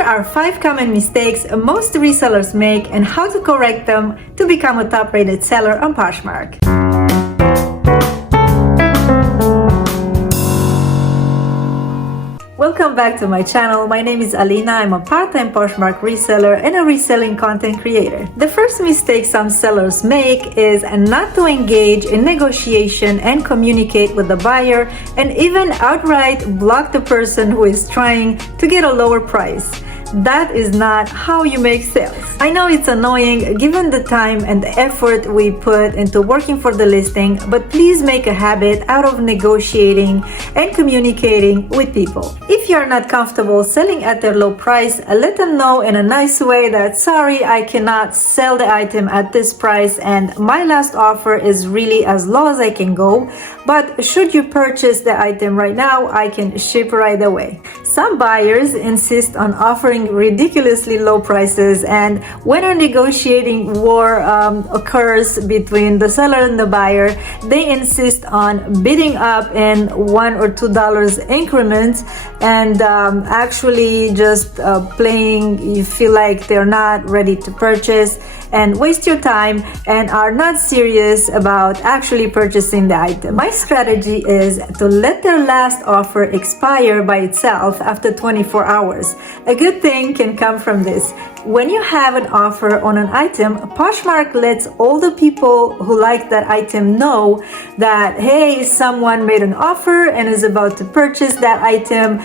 Here are 5 common mistakes most resellers make and how to correct them to become a top-rated seller on Poshmark. Welcome back to my channel. My name is Alina. I'm a part-time Poshmark reseller and a reselling content creator. The first mistake some sellers make is not to engage in negotiation and communicate with the buyer, and even outright block the person who is trying to get a lower price. That is not how you make sales. I know it's annoying given the time and the effort we put into working for the listing, but please make a habit out of negotiating and communicating with people. If you are not comfortable selling at their low price, let them know in a nice way that, sorry, I cannot sell the item at this price and my last offer is really as low as I can go, but should you purchase the item right now, I can ship right away. Some buyers insist on offering ridiculously low prices, and when a negotiating war occurs between the seller and the buyer, they insist on bidding up in $1 or $2 increments and actually just playing. You feel like they're not ready to purchase and waste your time and are not serious about actually purchasing the item. My strategy is to let their last offer expire by itself after 24 hours. A good thing can come from this. When you have an offer on an item, Poshmark lets all the people who like that item know that, hey, someone made an offer and is about to purchase that item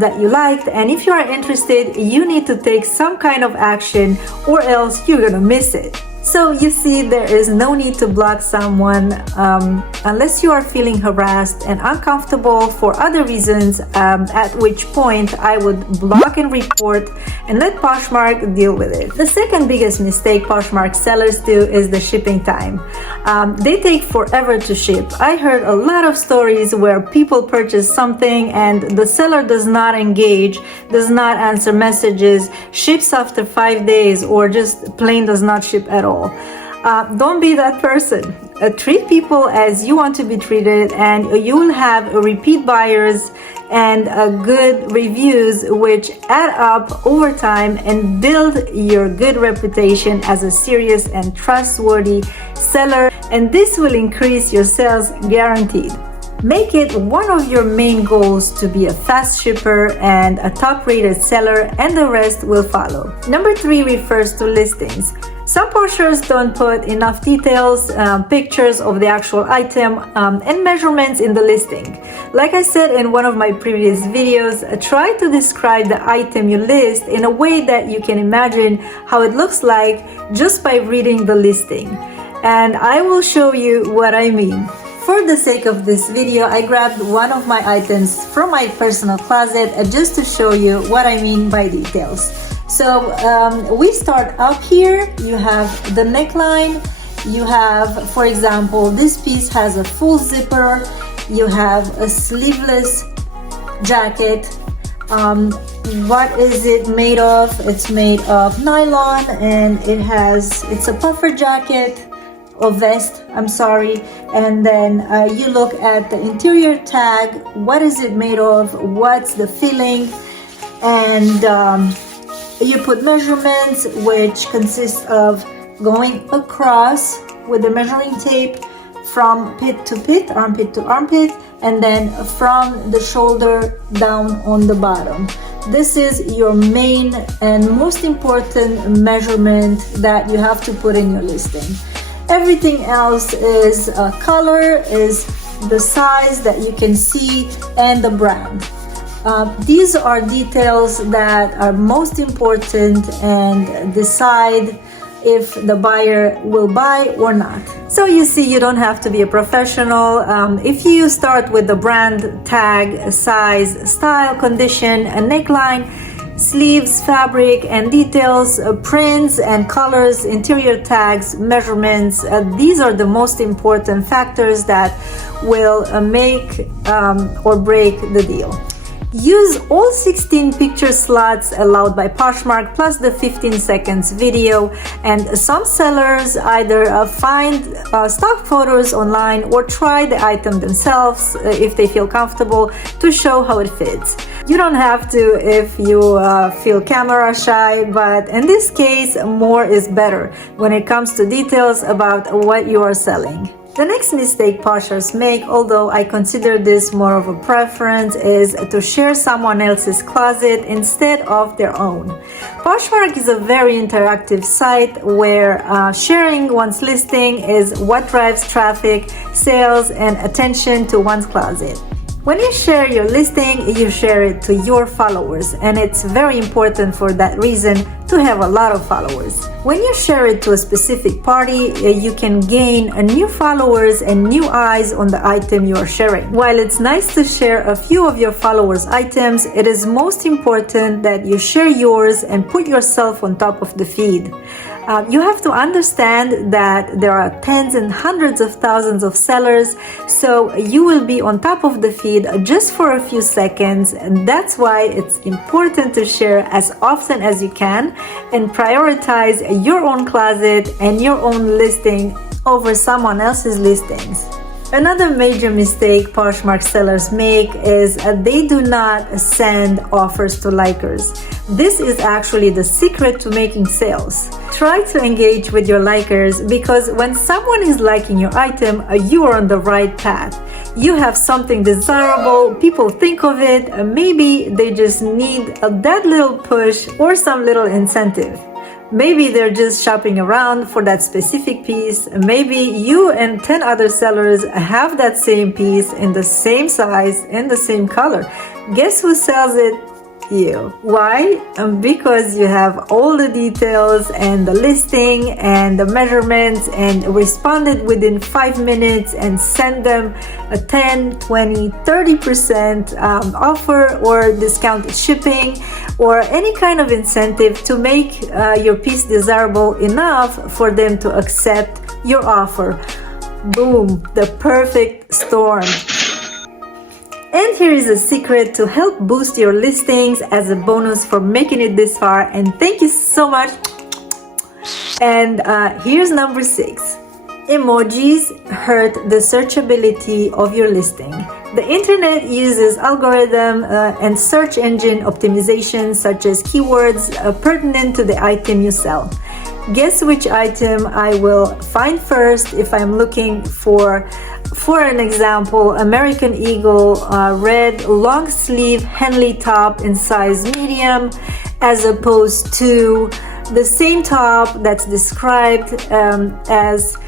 that you liked, and if you are interested, you need to take some kind of action or else you're gonna miss it. So you see, there is no need to block someone unless you are feeling harassed and uncomfortable for other reasons, at which point I would block and report and let Poshmark deal with it. The second biggest mistake Poshmark sellers do is the shipping time. They take forever to ship. I heard a lot of stories where people purchase something and the seller does not engage, does not answer messages, ships after 5 days, or just plain does not ship at all. Don't be that person. Treat people as you want to be treated, and you will have repeat buyers and good reviews, which add up over time and build your good reputation as a serious and trustworthy seller, and this will increase your sales guaranteed. Make it one of your main goals to be a fast shipper and a top-rated seller, and the rest will follow. Number 3 refers to listings. Some Poshers don't put enough details, pictures of the actual item, and measurements in the listing. Like I said in one of my previous videos, try to describe the item you list in a way that you can imagine how it looks like just by reading the listing. And I will show you what I mean. For the sake of this video, I grabbed one of my items from my personal closet just to show you what I mean by details. So we start up here. You have the neckline. You have, for example, this piece has a full zipper. You have a sleeveless jacket. What is it made of? It's made of nylon, and it's a puffer jacket or vest, I'm sorry. And then you look at the interior tag. What is it made of? What's the filling? And you put measurements, which consists of going across with the measuring tape from pit to pit, armpit to armpit, and then from the shoulder down on the bottom. This is your main and most important measurement that you have to put in your listing. Everything else is color, is the size that you can see, and the brand. These are details that are most important and decide if the buyer will buy or not. So you see, you don't have to be a professional. If you start with the brand, tag, size, style, condition, a neckline, sleeves, fabric and details, prints and colors, interior tags, measurements, these are the most important factors that will make or break the deal. Use all 16 picture slots allowed by Poshmark plus the 15 seconds video, and some sellers either find stock photos online or try the item themselves if they feel comfortable to show how it fits. You don't have to if you feel camera shy, but in this case, more is better when it comes to details about what you are selling. The next mistake Poshers make, although I consider this more of a preference, is to share someone else's closet instead of their own. Poshmark is a very interactive site where sharing one's listing is what drives traffic, sales, and attention to one's closet. When you share your listing, you share it to your followers, and it's very important for that reason to have a lot of followers. When you share it to a specific party, you can gain new followers and new eyes on the item you are sharing. While it's nice to share a few of your followers' items, it is most important that you share yours and put yourself on top of the feed. You have to understand that there are tens and hundreds of thousands of sellers, so you will be on top of the feed just for a few seconds, and that's why it's important to share as often as you can and prioritize your own closet and your own listing over someone else's listings. Another major mistake Poshmark sellers make is they do not send offers to likers. This is actually the secret to making sales. Try to engage with your likers, because when someone is liking your item, you are on the right path. You have something desirable, people think of it, maybe they just need that little push or some little incentive. Maybe they're just shopping around for that specific piece. Maybe you and 10 other sellers have that same piece in the same size, in the same color. Guess who sells it? You. Why? Because you have all the details and the listing and the measurements and responded within 5 minutes and send them a 10, 20, 30% offer or discounted shipping or any kind of incentive to make your piece desirable enough for them to accept your offer. Boom, the perfect storm. And here is a secret to help boost your listings as a bonus for making it this far. And thank you so much. And here's number 6. Emojis hurt the searchability of your listing. The internet uses algorithm and search engine optimization such as keywords pertinent to the item you sell. Guess which item I will find first if I'm looking for an example, American Eagle red long sleeve Henley top in size medium, as opposed to the same top that's described as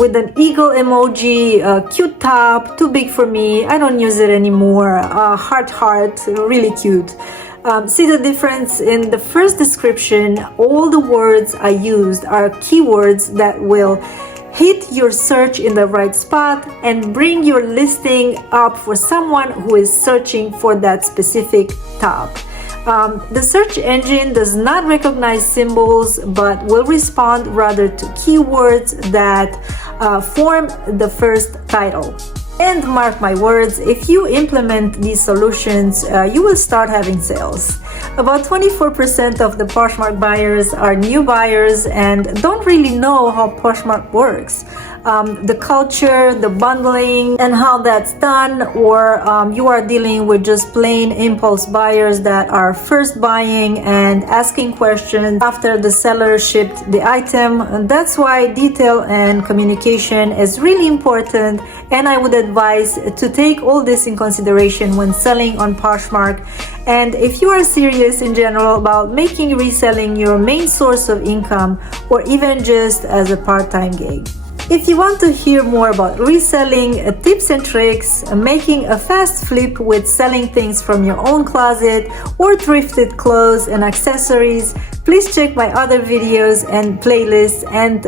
with an eagle emoji, cute top, too big for me, I don't use it anymore, heart, really cute. See the difference in the first description? All the words I used are keywords that will hit your search in the right spot and bring your listing up for someone who is searching for that specific top. The search engine does not recognize symbols but will respond rather to keywords that form the first title. And mark my words, if you implement these solutions, you will start having sales. About 24% of the Poshmark buyers are new buyers and don't really know how Poshmark works. The culture, the bundling, and how that's done, or you are dealing with just plain impulse buyers that are first buying and asking questions after the seller shipped the item. And that's why detail and communication is really important, and I would advise to take all this in consideration when selling on Poshmark. And if you are serious in general about making reselling your main source of income, or even just as a part-time gig. If you want to hear more about reselling, tips and tricks, making a fast flip with selling things from your own closet, or thrifted clothes and accessories, please check my other videos and playlists. And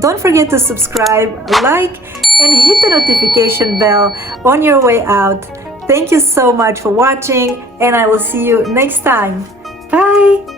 don't forget to subscribe, like, and hit the notification bell on your way out. Thank you so much for watching, and I will see you next time. Bye!